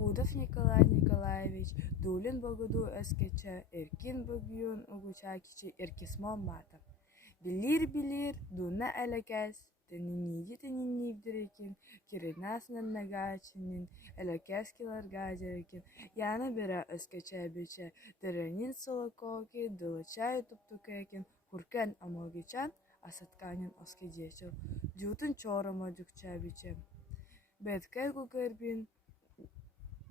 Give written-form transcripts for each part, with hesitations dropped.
Пудов Николай Николаевич, Дулин Богоду Эскече, Эркин Богюн Угучакичи, Эркисмо Матов. Билир, Дуна Элекес, Тенинивдерекин, Киринасынан Нагачинин, Элекескилар Гадерекин, Яна Бера Эскече Биче, Теренин Солококи, Дулачай Туптукекин, Хуркен Амогичан, Асатканин Оскидечел, Дютын Чорома Дюкчабиче. Бетке Гугербин,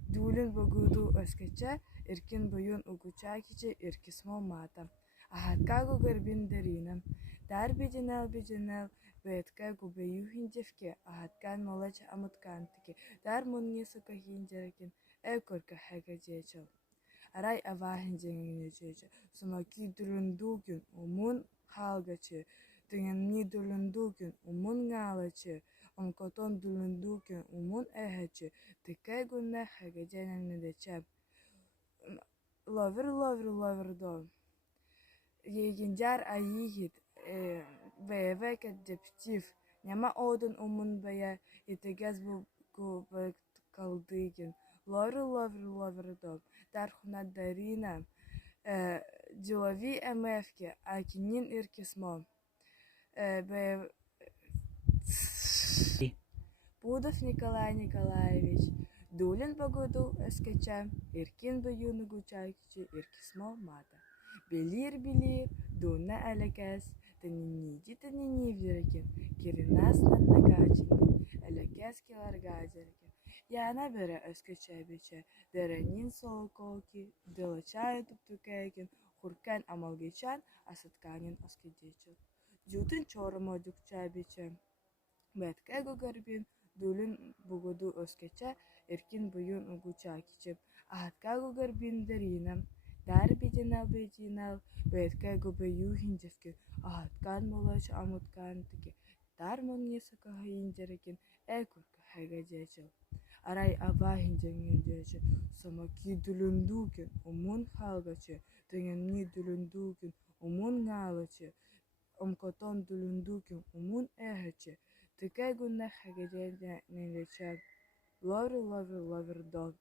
Дулин Богуду Оскече, Иркин Буюн Угучакичи, Иркисмо Мата. Ахатка Гугербин Деринам. Дар бидинел, бетке Губею Хиндевке, Ахаткан Молеч Амуткантики, Дар Муннисука Хиндерекин, Экорка Хагадечел. Арай Авахинденин Сумаки Дулундугин, Умун Халгачи, Тинни Дулундугин, Умун Галачи, Омкотон Дулундугин, Умун Эхачи, Тикегуна Хагаденин Дечеп. Ловер дол. Егинджар аигит, бэвэк адептив, няма одын умун бая, итегез бу калдыгин. Ловер дол. Дархуна Дарина, Дилови МФки, Акинин Иркисмо. Пудов Николай Николаевич, Дулин Богоду Эскече, Иркин Баюн Угучакичи, Иркисмо Мата. Билир, Дуна Элекес, Тенинивдерекин, Киринасынан Нагачинин, Элекескилар Гадерекин. Яна Бера Эскече Биче, Теренин Солококи, Дулачай Туптукекин, Хуркен Амогичан, Асатканин Оскидечел. Дютын Чорома Дюкчабиче. Бетке Гугербин, Дулин Богоду Оскече, Иркин Буюн Угучакичи, Ахатка Гугербин Деринам. Дар бидинел, бетке Губею Хиндевке, Ахаткан Молеч Амуткантики, Дар Муннисука Хиндерекин, Экурка Хагадечел. Арай Авахинденин Дече, Самаки Дулундугин, Умун Халгачи, Тинни Дулундугин, Умун Галачи, Омкотон Дулундугин, Умун Эхачи, Тикегуна Хагаденин Дечеп. Ловер дол.